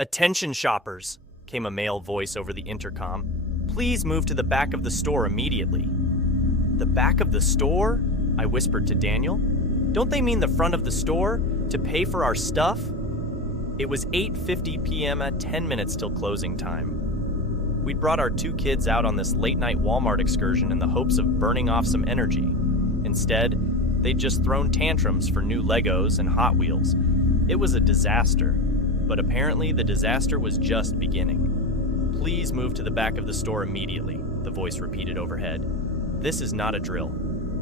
"Attention shoppers," came a male voice over the intercom. "Please move to the back of the store immediately." "The back of the store?" I whispered to Daniel. "Don't they mean the front of the store, to pay for our stuff?" It was 8:50 p.m. at 10 minutes till closing time. We'd brought our 2 kids out on this late-night Walmart excursion in the hopes of burning off some energy. Instead, they'd just thrown tantrums for new Legos and Hot Wheels. It was a disaster, but apparently the disaster was just beginning. "Please move to the back of the store immediately," the voice repeated overhead. "This is not a drill."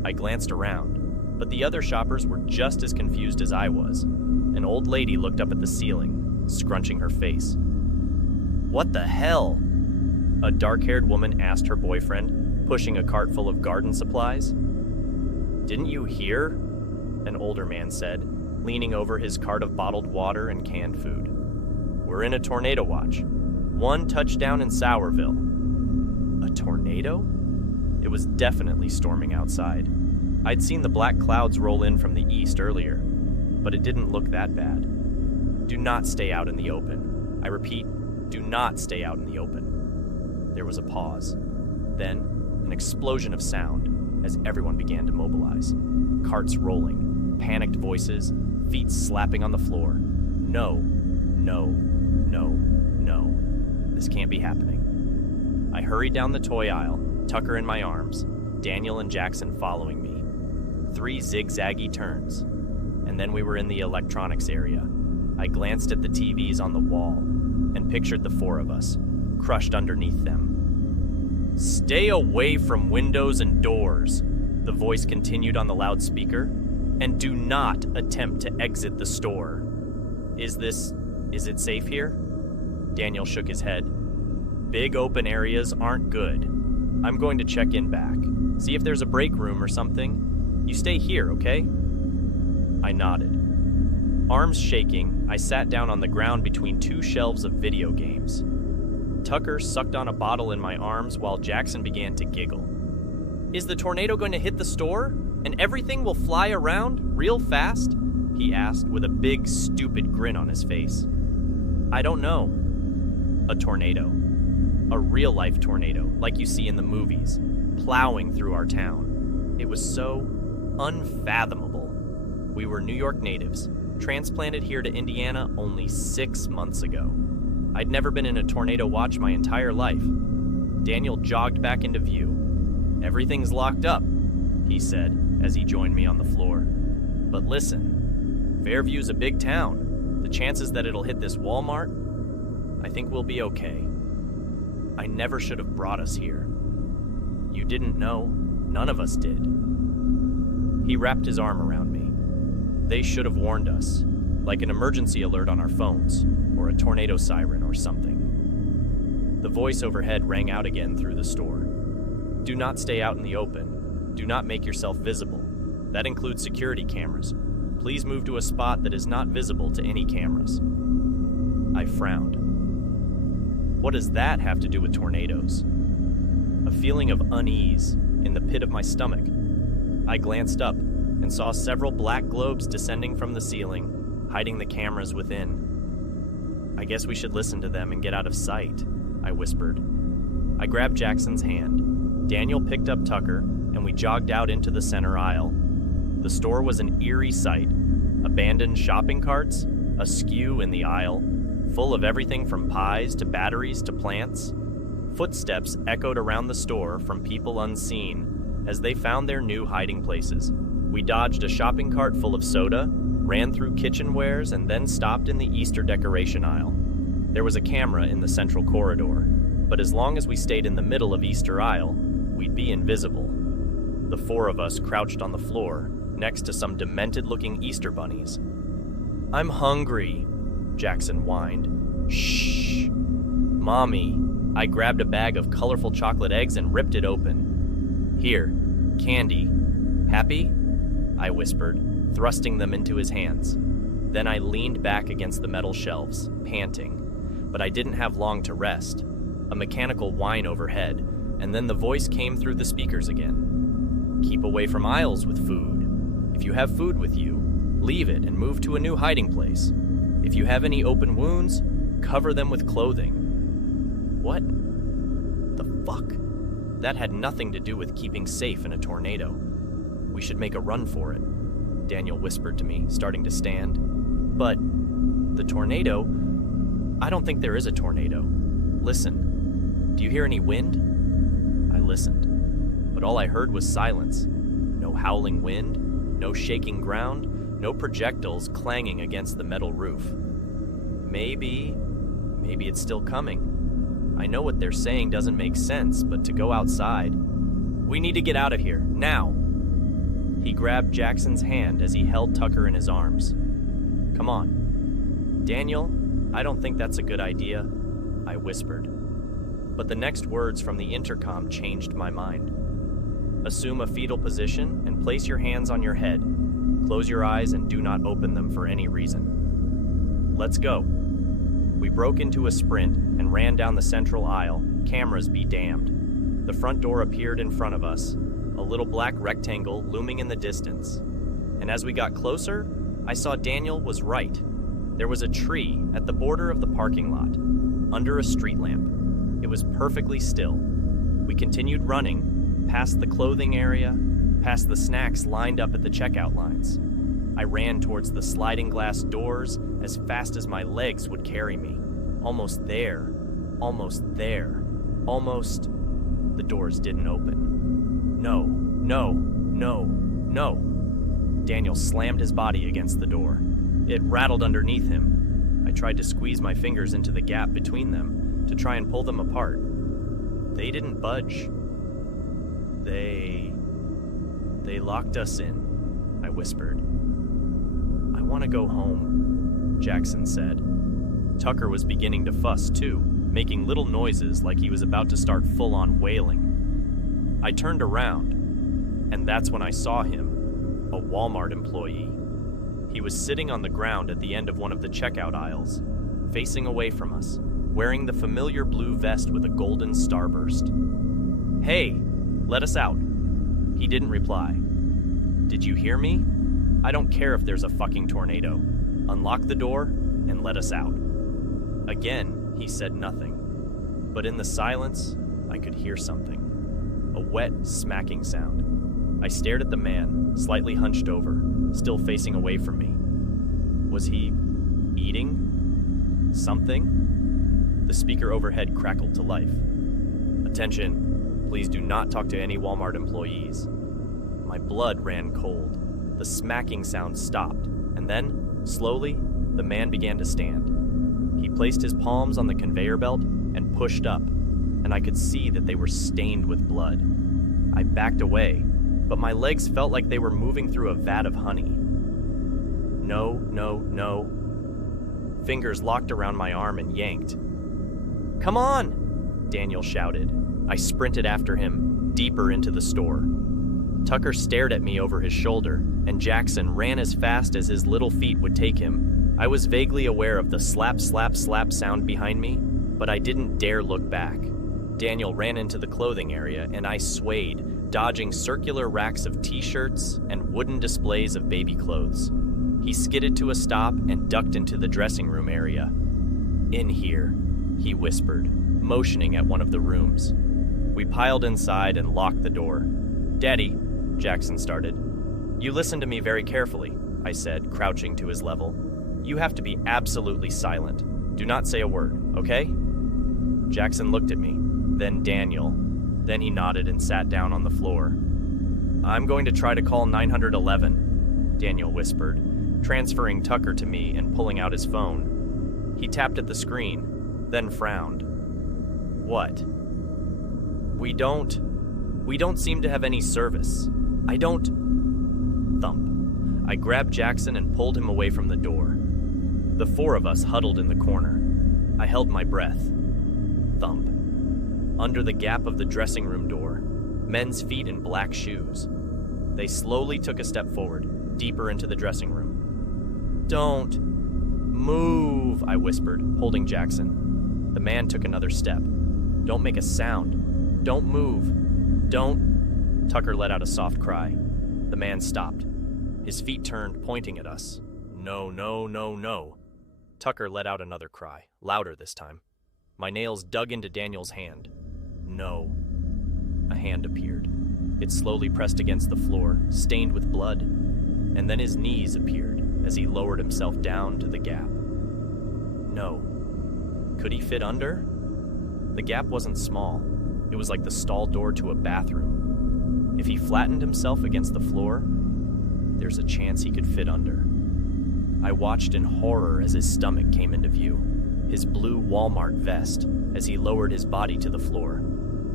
I glanced around, but the other shoppers were just as confused as I was. An old lady looked up at the ceiling, scrunching her face. "What the hell?" a dark-haired woman asked her boyfriend, pushing a cart full of garden supplies. "Didn't you hear?" an older man said, leaning over his cart of bottled water and canned food. "We're in a tornado watch. 1 touchdown in Sourville." A tornado? It was definitely storming outside. I'd seen the black clouds roll in from the east earlier, but it didn't look that bad. "Do not stay out in the open. I repeat, do not stay out in the open." There was a pause. Then, an explosion of sound as everyone began to mobilize. Carts rolling, panicked voices, feet slapping on the floor. No, no, no, no. This can't be happening. I hurried down the toy aisle, Tucker in my arms, Daniel and Jackson following me. 3 zigzaggy turns, and then we were in the electronics area. I glanced at the TVs on the wall and pictured the 4 of us, crushed underneath them. "Stay away from windows and doors," the voice continued on the loudspeaker, "and do not attempt to exit the store." Is it safe here?" Daniel shook his head. "Big open areas aren't good. I'm going to check in back. See if there's a break room or something. You stay here, okay?" I nodded. Arms shaking, I sat down on the ground between 2 shelves of video games. Tucker sucked on a bottle in my arms while Jackson began to giggle. "Is the tornado going to hit the store? And everything will fly around real fast?" he asked with a big, stupid grin on his face. "I don't know." A tornado. A real-life tornado, like you see in the movies, plowing through our town. It was so unfathomable. We were New York natives, transplanted here to Indiana only 6 months ago. I'd never been in a tornado watch my entire life. Daniel jogged back into view. "Everything's locked up," he said as he joined me on the floor. "But listen, Fairview's a big town. The chances that it'll hit this Walmart, I think we'll be okay. I never should have brought us here. You didn't know. None of us did." He wrapped his arm around me. "They should have warned us, like an emergency alert on our phones, or a tornado siren or something." The voice overhead rang out again through the store. "Do not stay out in the open. Do not make yourself visible. That includes security cameras. Please move to a spot that is not visible to any cameras." I frowned. What does that have to do with tornadoes? A feeling of unease in the pit of my stomach. I glanced up and saw several black globes descending from the ceiling, hiding the cameras within. "I guess we should listen to them and get out of sight," I whispered. I grabbed Jackson's hand. Daniel picked up Tucker, and we jogged out into the center aisle. The store was an eerie sight. Abandoned shopping carts, askew in the aisle, full of everything from pies to batteries to plants. Footsteps echoed around the store from people unseen as they found their new hiding places. We dodged a shopping cart full of soda, ran through kitchenwares, and then stopped in the Easter decoration aisle. There was a camera in the central corridor, but as long as we stayed in the middle of Easter aisle, we'd be invisible. The 4 of us crouched on the floor, next to some demented-looking Easter bunnies. "I'm hungry," Jackson whined. "Shh. Mommy." I grabbed a bag of colorful chocolate eggs and ripped it open. "Here, candy. Happy?" I whispered, thrusting them into his hands. Then I leaned back against the metal shelves, panting. But I didn't have long to rest. A mechanical whine overhead, and then the voice came through the speakers again. "Keep away from aisles with food. If you have food with you, leave it and move to a new hiding place. If you have any open wounds, Cover them with clothing. What the fuck? That had nothing to do with keeping safe in a tornado. We should make a run for it, Daniel whispered to me, starting to stand. But the tornado? I don't think there is a tornado. Listen, do you hear any wind? I listened, but all I heard was silence. No howling wind, no shaking ground, no projectiles clanging against the metal roof. Maybe it's still coming. I know what they're saying doesn't make sense, but to go outside... We need to get out of here, now! He grabbed Jackson's hand as he held Tucker in his arms. Come on. Daniel, I don't think that's a good idea, I whispered. But the next words from the intercom changed my mind. Assume a fetal position and place your hands on your head. Close your eyes and do not open them for any reason. Let's go. We broke into a sprint and ran down the central aisle, cameras be damned. The front door appeared in front of us, a little black rectangle looming in the distance. And as we got closer, I saw Daniel was right. There was a tree at the border of the parking lot, under a street lamp. It was perfectly still. We continued running, past the clothing area, past the snacks lined up at the checkout lines. I ran towards the sliding glass doors as fast as my legs would carry me. Almost there, almost there, almost... The doors didn't open. No, no, no, no. Daniel slammed his body against the door. It rattled underneath him. I tried to squeeze my fingers into the gap between them to try and pull them apart. They didn't budge. They locked us in, I whispered. I want to go home, Jackson said. Tucker was beginning to fuss too, making little noises like he was about to start full-on wailing. I turned around, and that's when I saw him, a Walmart employee. He was sitting on the ground at the end of one of the checkout aisles, facing away from us, wearing the familiar blue vest with a golden starburst. Hey, let us out. He didn't reply. Did you hear me? I don't care if there's a fucking tornado. Unlock the door and let us out. Again, he said nothing. But in the silence, I could hear something. A wet, smacking sound. I stared at the man, slightly hunched over, still facing away from me. Was he eating something? The speaker overhead crackled to life. Attention, please do not talk to any Walmart employees. My blood ran cold. The smacking sound stopped, and then, slowly, the man began to stand. He placed his palms on the conveyor belt and pushed up, and I could see that they were stained with blood. I backed away, but my legs felt like they were moving through a vat of honey. No, no, no. Fingers locked around my arm and yanked. Come on, Daniel shouted. I sprinted after him, deeper into the store. Tucker stared at me over his shoulder, and Jackson ran as fast as his little feet would take him. I was vaguely aware of the slap, slap, slap sound behind me, but I didn't dare look back. Daniel ran into the clothing area, and I swayed, dodging circular racks of t-shirts and wooden displays of baby clothes. He skidded to a stop and ducked into the dressing room area. In here, he whispered, motioning at one of the rooms. We piled inside and locked the door. Daddy, Jackson started. You listen to me very carefully, I said, crouching to his level. You have to be absolutely silent. Do not say a word, okay? Jackson looked at me, then Daniel. Then he nodded and sat down on the floor. I'm going to try to call 911, Daniel whispered, transferring Tucker to me and pulling out his phone. He tapped at the screen, then frowned. What? We don't seem to have any service. I don't... Thump. I grabbed Jackson and pulled him away from the door. The four of us huddled in the corner. I held my breath. Thump. Under the gap of the dressing room door, men's feet in black shoes. They slowly took a step forward, deeper into the dressing room. Don't move, I whispered, holding Jackson. The man took another step. Don't make a sound. Don't move. Don't... Tucker let out a soft cry. The man stopped. His feet turned, pointing at us. No, no, no, no. Tucker let out another cry, louder this time. My nails dug into Daniel's hand. No. A hand appeared. It slowly pressed against the floor, stained with blood, and then his knees appeared as he lowered himself down to the gap. No. Could he fit under? The gap wasn't small. It was like the stall door to a bathroom. If he flattened himself against the floor, there's a chance he could fit under. I watched in horror as his stomach came into view, his blue Walmart vest, as he lowered his body to the floor.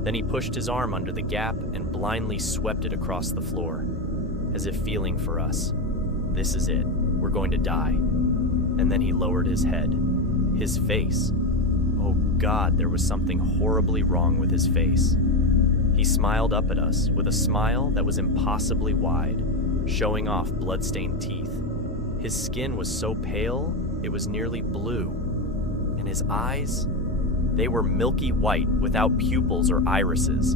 Then he pushed his arm under the gap and blindly swept it across the floor, as if feeling for us. This is it. We're going to die. And then he lowered his head. His face. Oh God, there was something horribly wrong with his face. He smiled up at us with a smile that was impossibly wide, showing off blood-stained teeth. His skin was so pale, it was nearly blue. And his eyes? They were milky white without pupils or irises.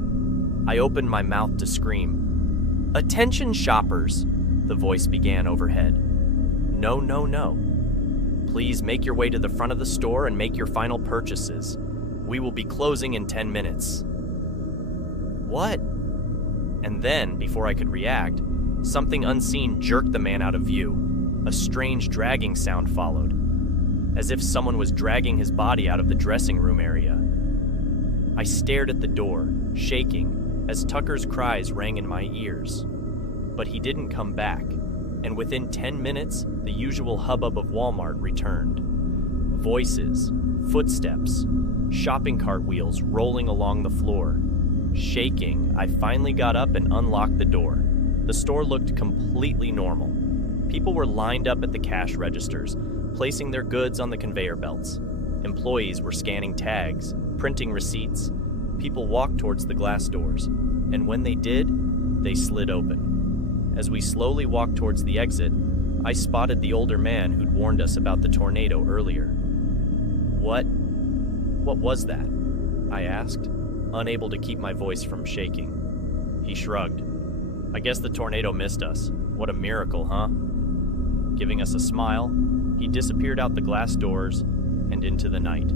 I opened my mouth to scream. "Attention, shoppers!" the voice began overhead. "No, no, no. Please make your way to the front of the store and make your final purchases. We will be closing in 10 minutes. What? And then, before I could react, something unseen jerked the man out of view. A strange dragging sound followed, as if someone was dragging his body out of the dressing room area. I stared at the door, shaking, as Tucker's cries rang in my ears. But he didn't come back, and within 10 minutes, the usual hubbub of Walmart returned. Voices, footsteps, shopping cart wheels rolling along the floor. Shaking, I finally got up and unlocked the door. The store looked completely normal. People were lined up at the cash registers, placing their goods on the conveyor belts. Employees were scanning tags, printing receipts. People walked towards the glass doors, and when they did, they slid open. As we slowly walked towards the exit, I spotted the older man who'd warned us about the tornado earlier. What was that? I asked, unable to keep my voice from shaking. He shrugged. I guess the tornado missed us. What a miracle, huh? Giving us a smile, he disappeared out the glass doors and into the night.